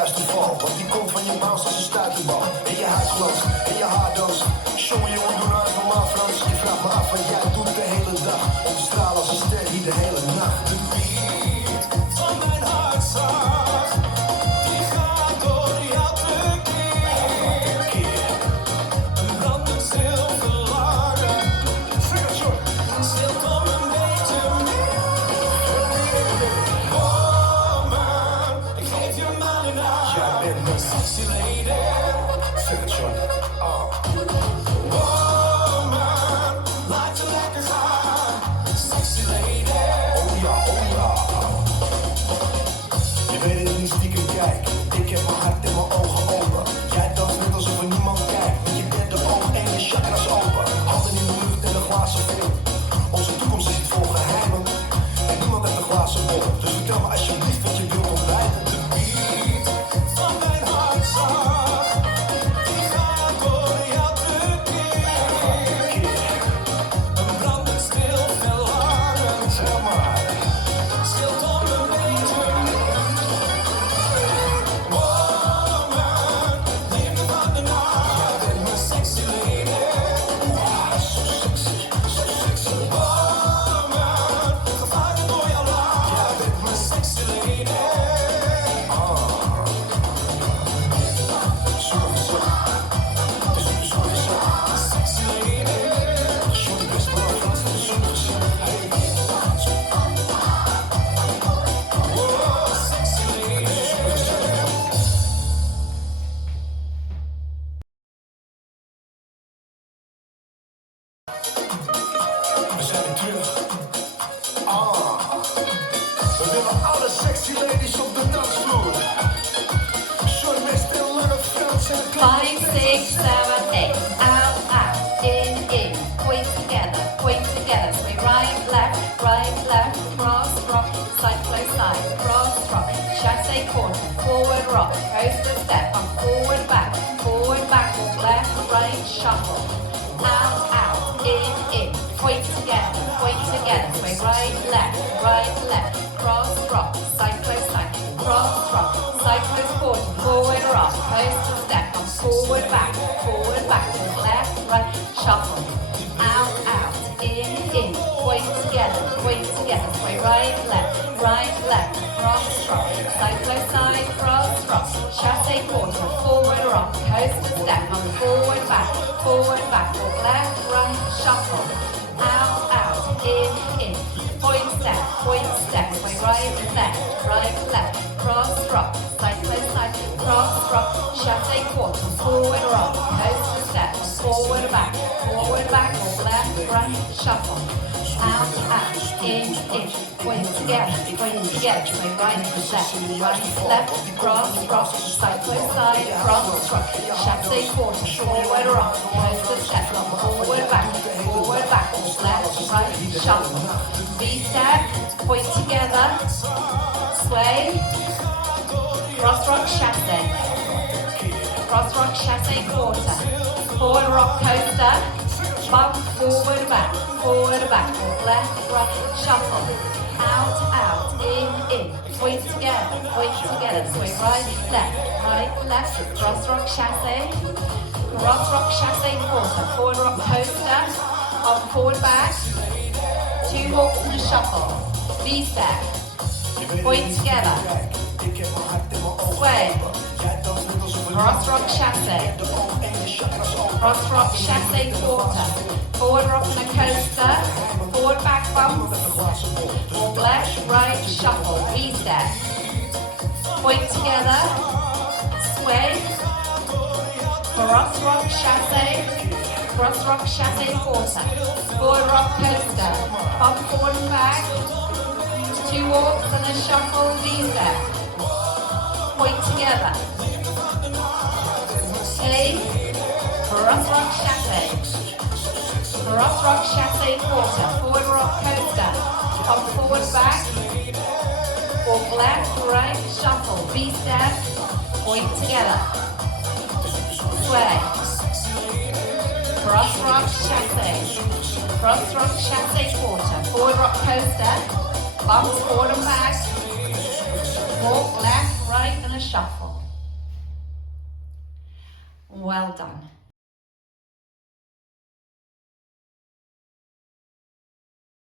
juist toeval. Want die komt van je bounce als een stuiterbal. En je huid glans, en je haar dans. Jongen, doe nou eens normaal Frans. Je vraagt me af wat jij doet de hele dag. Om te stralen als een ster hier de hele nacht. De beat van mijn hartslag, die gaat door jou tekeer. Een brandend stil verlangen. Zeg het zo. Stilt om een beetje meer. Oh man, ik geef je man in haar. Jij bent mijn sexy lady. Zeg het zo. Dus vertel me alsjeblieft wat je wilt ontwijken. De beat van mijn hartslag, die gaat door jou tekeer. Een brandend stil verlangen, zeg maar. Scheelt om een beetje meer. Oh man, liefde van de nacht. Jij bent mijn sexy lady. Wow, zo sexy, zo sexy. Oh man, gevangen door jouw lach. Sexy lady. Sexy lady. Show the best man van de sexy lady. We zijn weer terug. We willen alle sexy ladies op de dansvloer. Short met stil, lange Frans en een klein 5, 6, 7, 8. Out, out, in, point together, swing right, left, cross, rock, side, close side, cross, rock, chasse quarter, forward rock, coaster step, and forward, back, walk left, right, shuffle. Out, in, point together, swing right, left, cross, rock, side, close side, cross, rock, side, close quarter, forward rock, coaster step, and forward, back, walk left, right, shuffle. Out, in, point together, swing right, left, cross, rock, side, close side, cross, rock, chasse quarter, forward rock, coaster step, and forward, back, walk left, right, shuffle. Out, in, point step, swing right, left, cross, rock, side, close side, cross, rock, chasse quarter, forward rock, coaster step, forward, back, walk left, right, shuffle. Out, in, point together, swing right, left, cross, rock, side, close side, cross, rock, chasse quarter, forward rock, coaster step, forward, back, walk left, right, shuffle. V-step, point together, sway, cross rock, chasse quarter, forward rock, coaster, bump, forward, back, walk left, right, shuffle. Out, in, point together, swing right, left, cross rock, chasse quarter, forward rock, coaster, on forward, back, 2 hawks and a shuffle, V-step, point together, sway, cross rock, chasse quarter, forward rock and a coaster, forward back bump, walk left, right, shuffle, V-step, point together, sway, cross rock, chasse quarter, forward rock, coaster, bump forward and back, 2 walks and a shuffle, V-step, point together, okay, cross rock, chasse quarter, forward rock, coaster, bump forward, back, walk left, right, shuffle, V-step, point together, sway, cross rock, chasse quarter, forward rock, coaster, bumps forward and back, walk left, right and a shuffle. Well done.